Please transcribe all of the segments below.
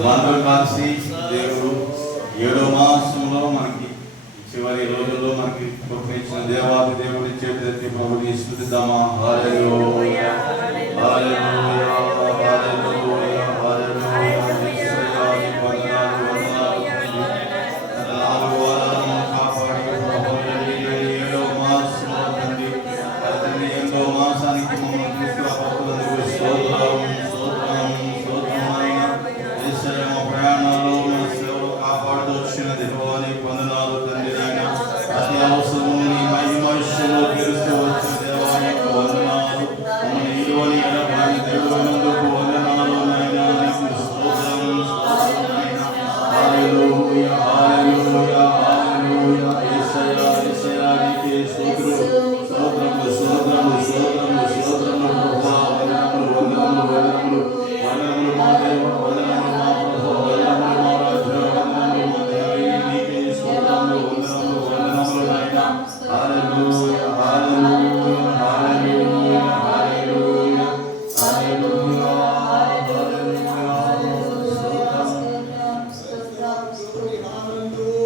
మనలో కలిసి దేవుడు 7వ మాసంలో మనకి చివరి రోజుల్లో మనకి ఇచ్చిన దేవాది దేవుడి చేతి ప్రభుని స్తుతిద్దామా. హల్లెలూయా హల్లెలూయా హల్లెలూయా హల్లెలూయా.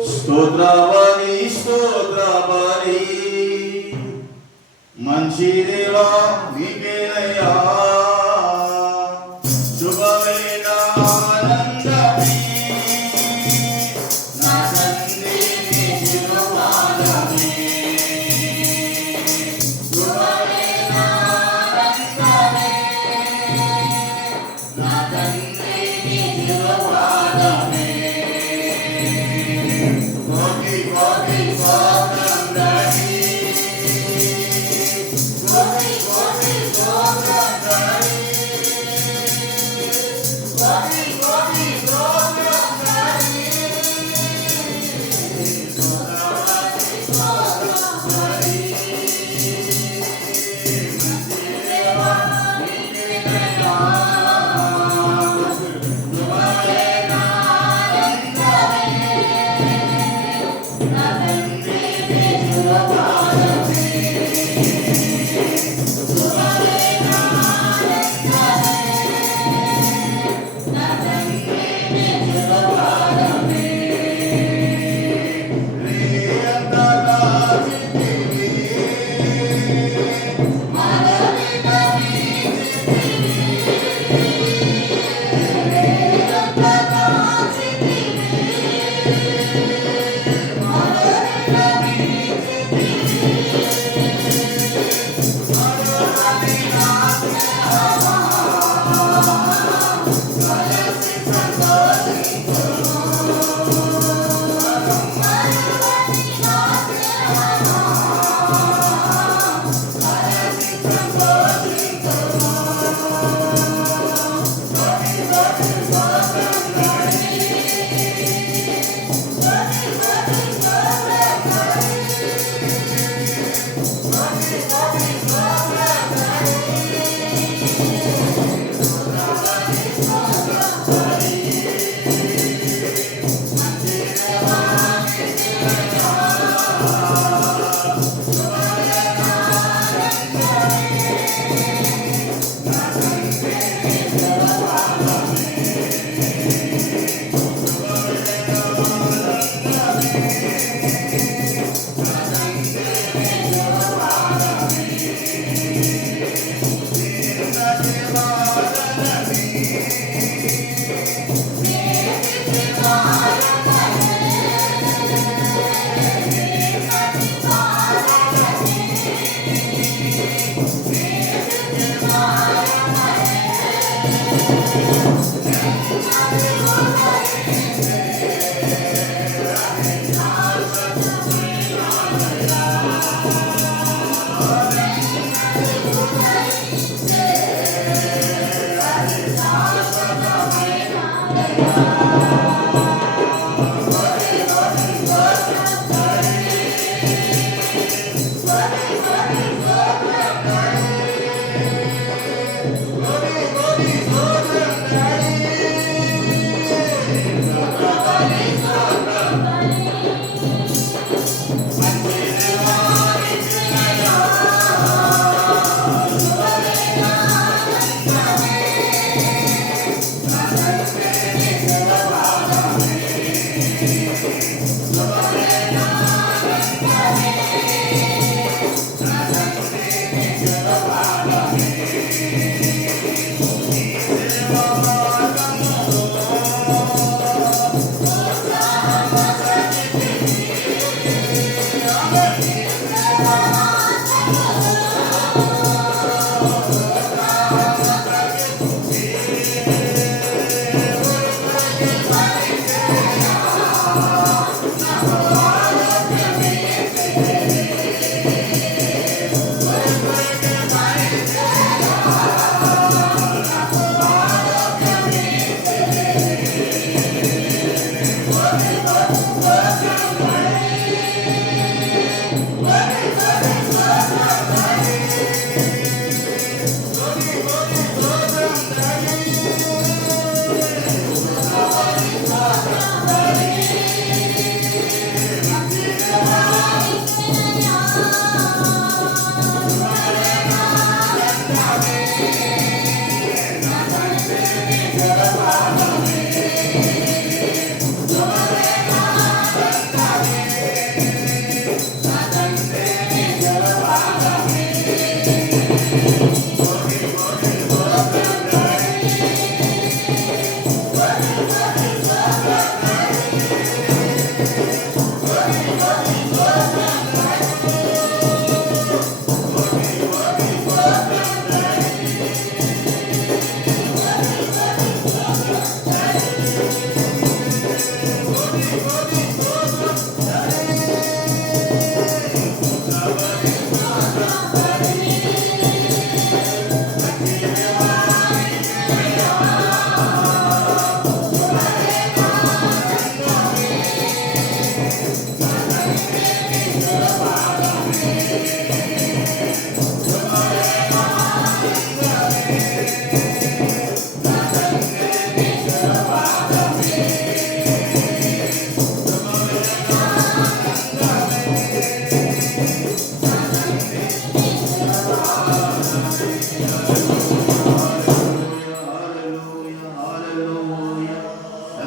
స్తోత్రబలి స్తోత్రబలి మంచి దేవా నీకేనయ్యా. శుభవేళ ఆనందమే నా తండ్రి నీ తిరునామమే. శుభవేళ ఆనందమే నా తండ్రి నీ తిరునామమే. కోటి కోటి స్తోత్రం దరి కోటి కోటి స్తోత్రం దరి కోటి కోటి స్తోత్రం దరి స్తోత్రం దరి దేవా నీకేనయ్యా.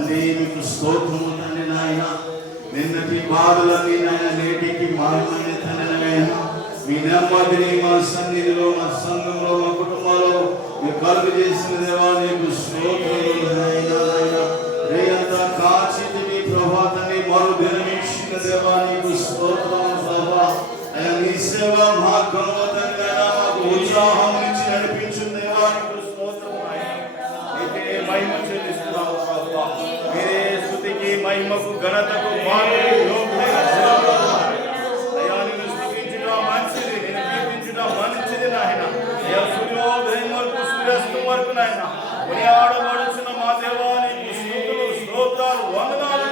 తండ్రి మీకు స్తోత్రము తండ్రి నాయన. నిన్నటి బాధలన్నీ నాయన నేటికి మహిమని తండ్రి నాయన. మీ నెమ్మదిని మా సన్నిధిలో, మా సంఘంలో, మా కుటుంబంలో మీరు కలుగు చేసిన దేవా నీకు స్తోత్రములు నాయన. రేయంతా కాచితివి ప్రభా తండ్రి, మరో దినమిచ్చిన దేవా నీకు స్తోత్రము ప్రభా. నీ సేవ మార్గంలో తండ్రి మాకు ఉత్సాహం నుంచి నడిపించిన దేవా నీకు స్తోత్రము నాయన. నీకే మహిమ చెల్లిస్తున్నాము ప్రభా. మీరే స్తుతికి మహిమకు ఘనతకు మాటకు యోగ్యుడైన దేవుడు. అయ్యా నిన్ను స్తుతించుట మంచిది, నిన్ను కీర్తించుట మంచిది నాయన. అయ్యా సూర్యోదయం వరకు సూర్యాస్తం వరకు నాయన కొనియాడబడుచున్న మా దేవా నీకు స్తుతులు స్తోత్రాలు వందనాలు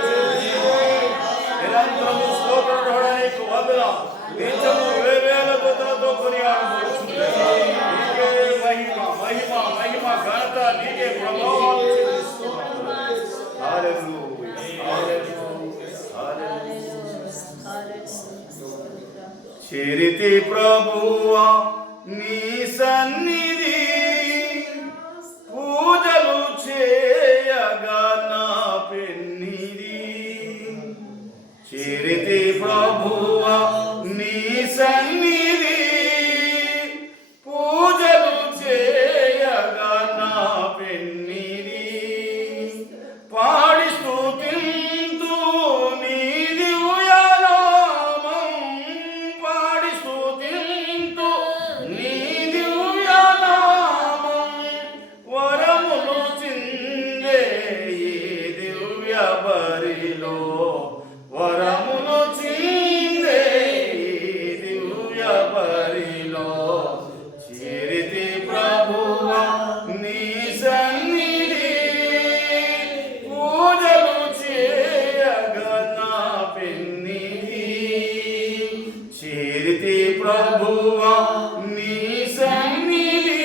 నిరంతరము స్తోత్రాలు నీకు వందనాలు. నిత్యము వేవేల దూతలతో కొనియాడబడుచున్న నీకే మహిమ మహిమ మహిమ ఘనత నీకే ప్రభావాలు చెల్లిస్తున్నాము. హల్లెలూయా హల్లెలూయా. చేరితి ప్రభువా నీ సన్నిధి, పూజలు చేయగా నా పెన్నిది. చేరితి ప్రభువా నీ సన్నిధి, పూజలు చేయగా నా పెన్నిది. పాడి స్తుతింతు నీ దివ్యనామం, పాడి స్తుతింతు నీ దివ్యనామం. వరములు చిందే ఈ దివ్య బరిలో, వరములు చిందే ఈ దివ్య బరిలో. చేరితి ప్రభువా నీ సన్నిధి, పూజలు చేయగా నా పెన్నిది. చేరితి ప్రభువా నీ సన్నిధి,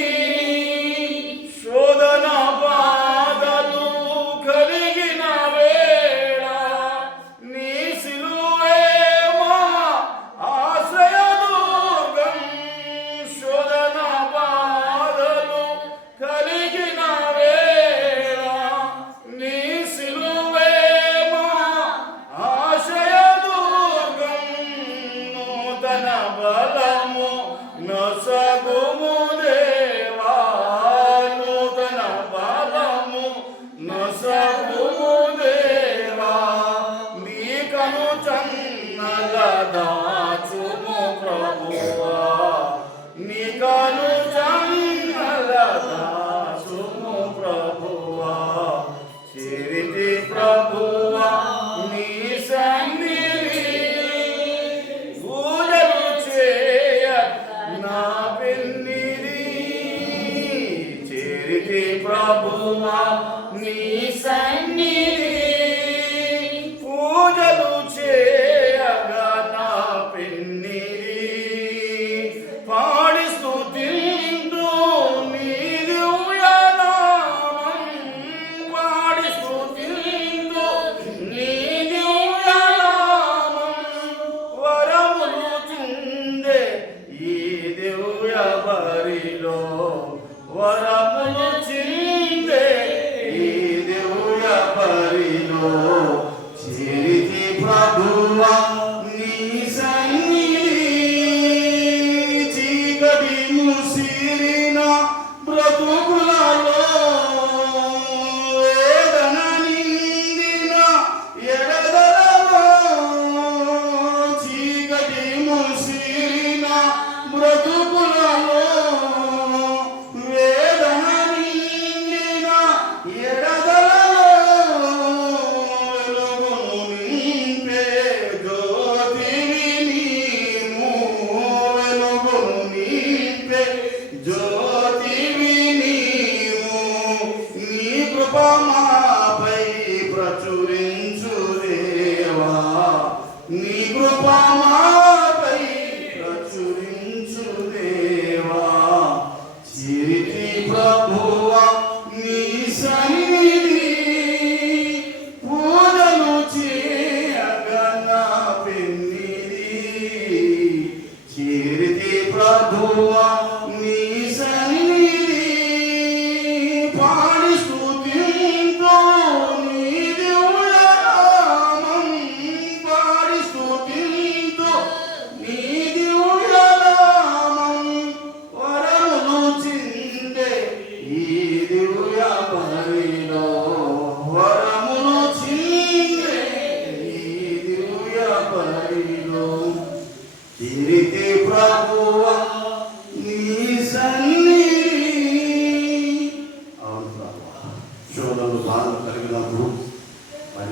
శోధన బాధలు కలిగిన వేళ నీ సిలువే మా ఆశ్రయదుర్గం. శోధన బాధలు కలిగిన వేళ నీ సిలువే మా ఆశ్రయదుర్గం. నూతన బలము నొసగుము దేవా, నూతన బలము నొసగుము దేవా. నీకను చన్నల దాచుము ప్రభువా, నీకను చన్నల దాచుము ప్రభువా. చేరితి ప్రభువా నీ సన్నిధి, పూజలు చేయ నా పెన్నిది. చేరితి ప్రభువా నీ సన్నిధి, పూజలు చేయగా నా పెన్నిది. పాడి స్తుతింతు నీ దివ్యనామం, పాడి స్తుతింతు నీ దివ్యనామం. వరములు చిందే ఈ దివ్య బరిలో, వరములు చిందే ఈ దివ్య బరిలో.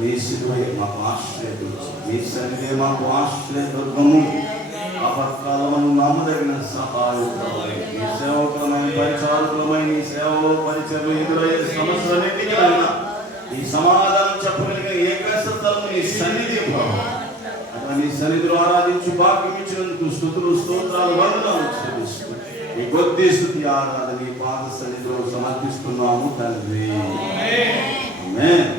నీ శిలువే మాకు ఆశ్రయదుర్గం, నీ సన్నిధే మాకు ఆశ్రయదుర్గము. ఆపత్కాలమును నమ్మదగిన సహాయకుడవై, నీ సేవకులమైన పరిచారకులమై, నీ సేవలో పరిచయం ఎదురయ్యే సమస్యలన్నిటికీ ఈ సమాధానం చెప్పగలిగిన ఏకస్థలము నీ సన్నిధి ప్రభావం. అట్లా నీ సన్నిధిలో ఆరాధించి భాగ్యం ఇచ్చినందుకు స్తుతులు స్తోత్రాలు వందనాలు చెల్లిస్తూ ఈ కొద్ది స్తుతి ఆరాధన ఈ పాద సన్నిధిలో సమర్పిస్తున్నాము తండ్రి. ఆమేన్.